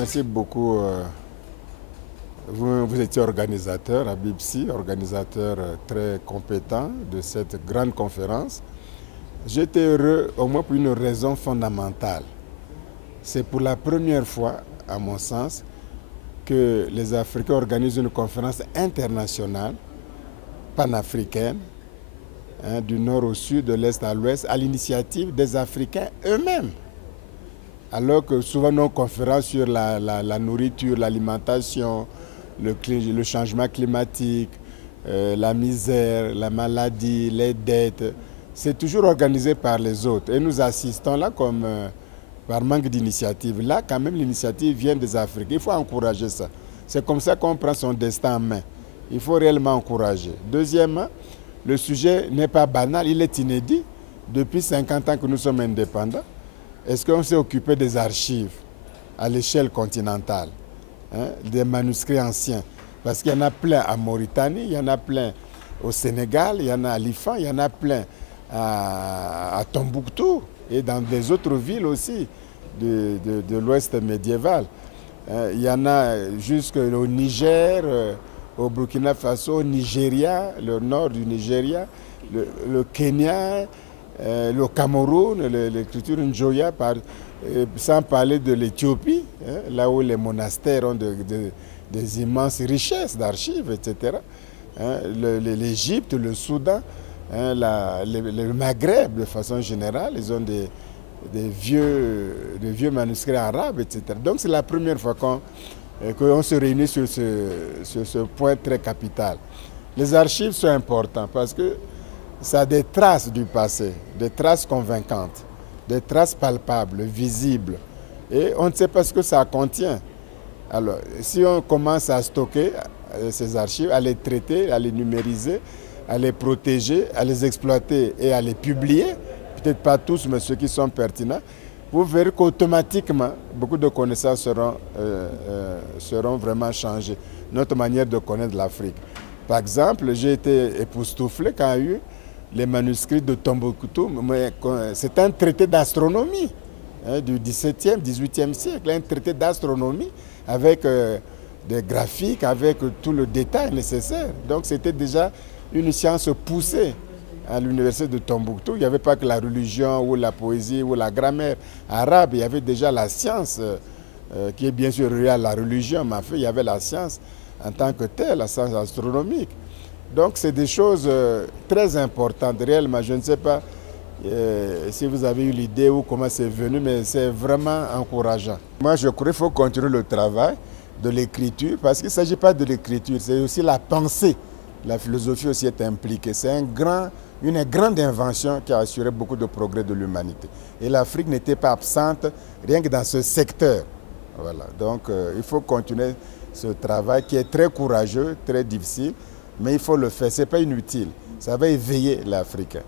Merci beaucoup. Vous étiez organisateur à BIPSI, organisateur très compétent de cette grande conférence. J'étais heureux au moins pour une raison fondamentale. C'est pour la première fois, à mon sens, que les Africains organisent une conférence internationale, panafricaine, du nord au sud, de l'est à l'ouest, à l'initiative des Africains eux-mêmes. Alors que souvent nos conférences sur la nourriture, l'alimentation, le changement climatique, la misère, la maladie, les dettes, c'est toujours organisé par les autres. Et nous assistons là comme par manque d'initiative. Là, quand même, l'initiative vient des Africains. Il faut encourager ça. C'est comme ça qu'on prend son destin en main. Il faut réellement encourager. Deuxièmement, le sujet n'est pas banal, il est inédit. Depuis 50 ans que nous sommes indépendants, est-ce qu'on s'est occupé des archives à l'échelle continentale, des manuscrits anciens? Parce qu'il y en a plein à Mauritanie, il y en a plein au Sénégal, il y en a à l'Ifan, il y en a plein à Tombouctou et dans des autres villes aussi de l'Ouest médiéval. Il y en a jusqu'au Niger, au Burkina Faso, au Nigeria, le nord du Nigeria, le Kenya, le Cameroun, l'écriture Njoya, sans parler de l'Éthiopie, là où les monastères ont des immenses richesses d'archives, etc. L'Égypte, le Soudan, le Maghreb de façon générale, ils ont des vieux manuscrits arabes, etc. Donc c'est la première fois qu'on se réunit sur ce point très capital. Les archives sont importantes parce que ça a des traces du passé, des traces convaincantes, des traces palpables, visibles. Et on ne sait pas ce que ça contient. Alors, si on commence à stocker ces archives, à les traiter, à les numériser, à les protéger, à les exploiter et à les publier, peut-être pas tous, mais ceux qui sont pertinents, vous verrez qu'automatiquement, beaucoup de connaissances seront vraiment changées. Notre manière de connaître l'Afrique. Par exemple, j'ai été époustouflé quand il y a eu les manuscrits de Tombouctou. C'est un traité d'astronomie du XVIIe, XVIIIe siècle, un traité d'astronomie avec des graphiques, avec tout le détail nécessaire. Donc c'était déjà une science poussée à l'université de Tombouctou. Il n'y avait pas que la religion ou la poésie ou la grammaire arabe, il y avait déjà la science qui est bien sûr reliée à la religion, mais en fait il y avait la science en tant que telle, la science astronomique. Donc c'est des choses très importantes, réellement. Je ne sais pas si vous avez eu l'idée ou comment c'est venu, mais c'est vraiment encourageant. Moi je crois qu'il faut continuer le travail de l'écriture, parce qu'il ne s'agit pas de l'écriture, c'est aussi la pensée. La philosophie aussi est impliquée. C'est une grande invention qui a assuré beaucoup de progrès de l'humanité. Et l'Afrique n'était pas absente rien que dans ce secteur. Voilà. Donc il faut continuer ce travail qui est très courageux, très difficile, mais il faut le faire. Ce n'est pas inutile. Ça va éveiller l'Africain.